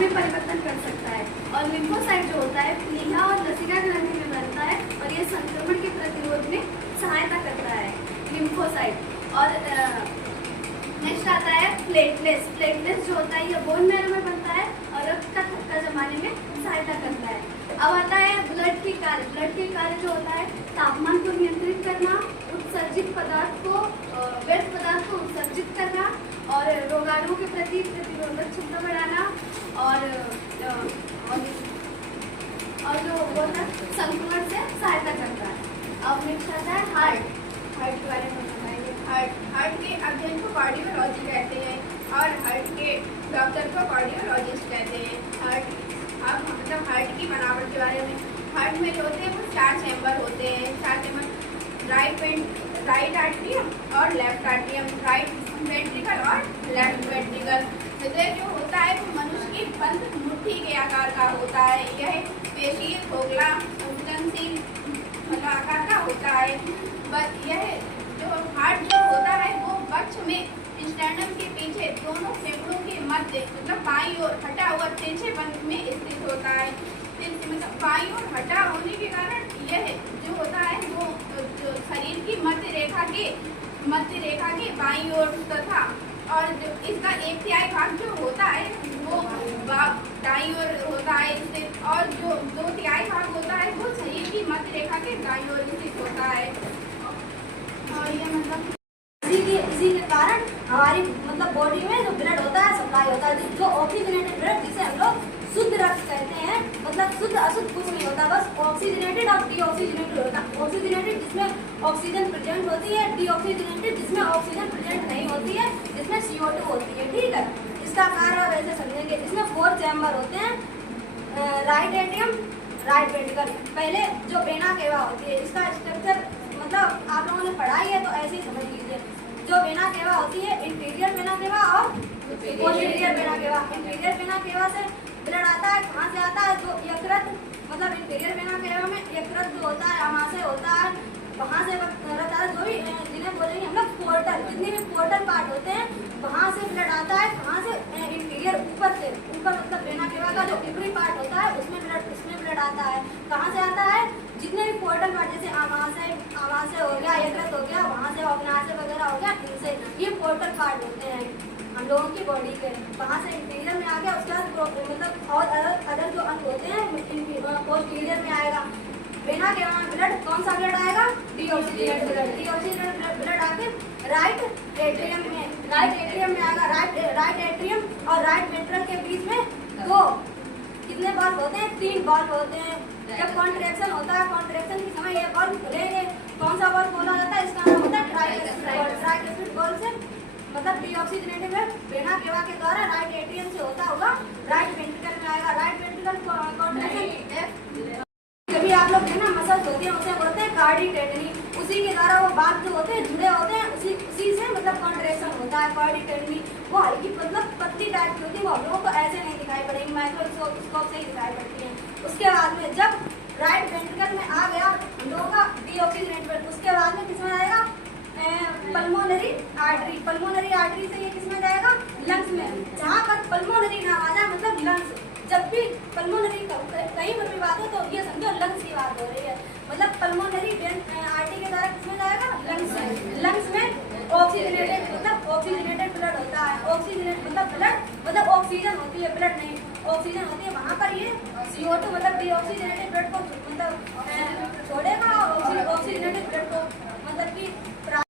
में परिवर्तन कर सकता है। और लिम्फोसाइट जो होता है प्लीहा और लसिका ग्रंथि में बनता है और ये संक्रमण के प्रतिरोध में सहायता करता है लिम्फोसाइट। और नेक्स्ट आता है प्लेटलेट्स। प्लेटलेट्स जो होता है ये बोन मैरो में बनता है और रक्त का थक्का जमाने में सहायता करता है। अब आता है ब्लड के कार्य। ब्लड के कार्य जो होता है तापमान को नियंत्रित करना, उत्सर्जित पदार्थ को व्यर्थ पदार्थ को उत्सर्जित करना और रोगाणुओं के प्रति प्रतिरोधक क्षमता बढ़ाना और जो होता है संक्रमण से सहायता करता है। अब नेक्स्ट आता है हार्ट। हार्ट के बारे में बताएंगे। हार्ट के अध्ययन को कार्डियोलॉजी कहते हैं और हार्ट के डॉक्टर को कार्डियोलॉजिस्ट कहते हैं। अब मतलब हार्ट की बनावट के बारे में, हार्ट में जो होते हैं वो 4 चैम्बर होते हैं। 4 चैम्बर राइट आर्टरियम और लेफ्ट आर्टरियम, राइट वेंट्रिकल और लेफ्ट वेंट्रिकल। हृदय जो होता है वो मनुष्य की बंद मुट्ठी के आकार का होता है। यह पेशीय खोखला संवेदनशील मतलब आकार का होता है। यह जो हार्ट जो होता है वो वक्ष में स्टर्नम के पीछे दोनों फेफड़ों के मध्य मतलब बाईं ओर हटा हुआ तिरछे बंध में स्थित होता है। मतलब बाईं ओर हटा होने के कारण यह जो होता है वो जो शरीर की मध्य रेखा के बाईं ओर तथा और जो इसका 1/3 भाग जो होता है वो दाईं ओर होता है स्थित और जो 2/3 भाग होता है वो शरीर की मध्य रेखा के दाईं ओर स्थित होता है। और ये मतलब इसी के कारण हमारी मतलब बॉडी में जो ब्लड होता है सप्लाई होता है, जो ऑक्सीजनेटेड ब्लड जिसे हम लोग शुद्ध रक्त कहते हैं। मतलब शुद्ध अशुद्ध कुछ नहीं होता, बस ऑक्सीजनेटेड और डीऑक्सीजनेटेड होता है। ऑक्सीजनेटेड जिसमें ऑक्सीजन प्रेजेंट होती है, डीऑक्सीजनेटेड जिसमें ऑक्सीजन प्रेजेंट नहीं होती है, जिसमें CO2 होती है। ठीक है, इसका कार्य वैसे समझेंगे। इसमें 4 चैम्बर होते हैं, राइट एट्रियम, राइट वेंट्रिकल। पहले जो वेना केवा होती है इसका स्ट्रक्चर मतलब आप लोगों ने पढ़ाई है तो ऐसे ही समझ लीजिए। जो वेना केवा होती है इंटीरियर वेना केवा और posterior vena cava. Interior vena cava से ब्लड आता है, कहाँ से आता है? जो यकृत मतलब इंटीरियर वेना केवा में यकृत जो होता है अमाशय होता है, वहाँ से रहता है। जो भी जिन्हें बोलेंगे हम लोग पोर्टल, जितने भी पोर्टल पार्ट होते हैं वहाँ से ब्लड आता है। कहाँ से? इंटीरियर ऊपर से, ऊपर मतलब वेना केवा का जो ऊपरी पार्ट होता है उसमें ब्लड आता है। कहाँ से आता है? जितने भी पोर्टल पार्ट जैसे आमाशय हो गया, यकृत हो गया, वहाँ से अग्नाशय वगैरह हो गया, इनसे ये पोर्टल पार्ट होते हैं हम लोगों की बॉडी के। वहाँ से इंटीरियर में आ गया, उसके बाद मतलब और अदर जो अंग होते हैं पोस्टीरियर में आएगा। वेना केवा में ब्लड कौन सा ब्लड आएगा? Deoxygenated blood. डीऑक्सीजनेटेड ब्लड आके राइट एट्रियम में आएगा। राइट एट्रियम और राइट वेंट्रल के बीच में कितने बल्ब होते हैं? 3 बल्ब होते हैं। जब कॉन्ट्रैक्शन होता है, कॉन्ट्रैक्शन के समय ये बल्ब खुलेंगे। कौन सा बल्ब खोला जाता है? इसका नाम होता है ट्राइडेस्ट्रिक बल्ब से मतलब डीऑक्सीजनेटेड ब्लड वेना केवा के द्वारा राइट एट्रियम से होता हुआ राइट वेंट्रिकल में आएगा। राइट वेंट्रिकल कॉन्ट्रैक्शन कभी आप लोग है ना मसल्स होते हैं उसे बोलते हैं कार्डिक टेंडनी। उसी के द्वारा वो बात जो होते हैं जुड़े होते हैं, उसी से मतलब कॉन्ट्रैक्शन होता है। कार्डिक टेंडनी वो हल्की मतलब पतली टाइप की होती है, वो हम लोगों को ऐसे नहीं दिखाई पड़ेगी, माइक्रोस्कोप से ही दिखाई पड़ती है। उसके बाद में जब राइट वेंट्रिकल में आ गया हम लोगों का डीऑक्सीजनेटेड ब्लड, उसके बाद में किसमें आएगा? Pulmonary artery. पल्मोनरी आर्टरी से ये किसमें जाएगा? लंग्स में। जहाँ पर पल्मोनरी नाम आ जाए मतलब लंग्स। जब भी पल्मोनरी कहीं पर भी बात हो तो ये समझो लंग्स की बात हो रही है। मतलब पल्मोनरी आर्टरी के द्वारा किसमें जाएगा? लंग्स में। लंग्स में ऑक्सीजनेटेड मतलब ऑक्सीजनेटेड ब्लड होता है। ऑक्सीजनेट मतलब ब्लड मतलब ऑक्सीजन होती है, ब्लड नहीं, ऑक्सीजन होती है। वहाँ पर ये CO2 मतलब डीऑक्सीजनेटेड ब्लड को मतलब